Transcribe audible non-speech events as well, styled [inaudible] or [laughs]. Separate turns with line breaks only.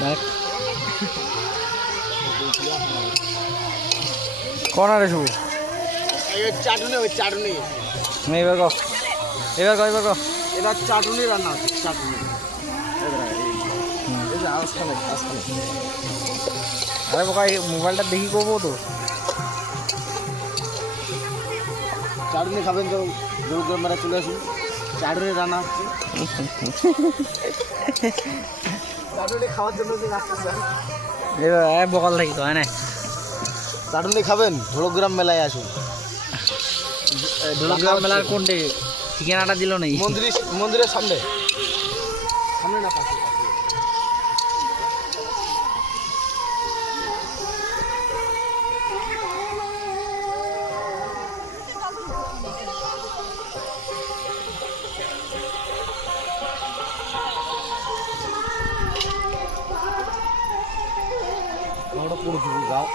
দেখ কোন আরে শুভ। এবার কো এবার কো এবার কো
এটা চাটুনি রান্না আছে চাটুনি।
আরে বোকা মোবাইলটা দেখি করব তো।
চাটুনি খাবেন তো গরু গরম মেরা চলে আসুন। চাটুনি রান্না হচ্ছে। [laughs] চাটুনি খাওয়ার জন্য যে
এ বকাল থাকি তো হ্যাঁ না?
খাবেন? ঢোলগ্রাম মেলায় আসুন।
ঢোলগ্রাম মেলার কোনটে? ঠিকানাটা দিল নেই
মন্দির মন্দিরের সামনে। সামনে না পাশে। পাশে। আমরা পড়ে যাবো গাও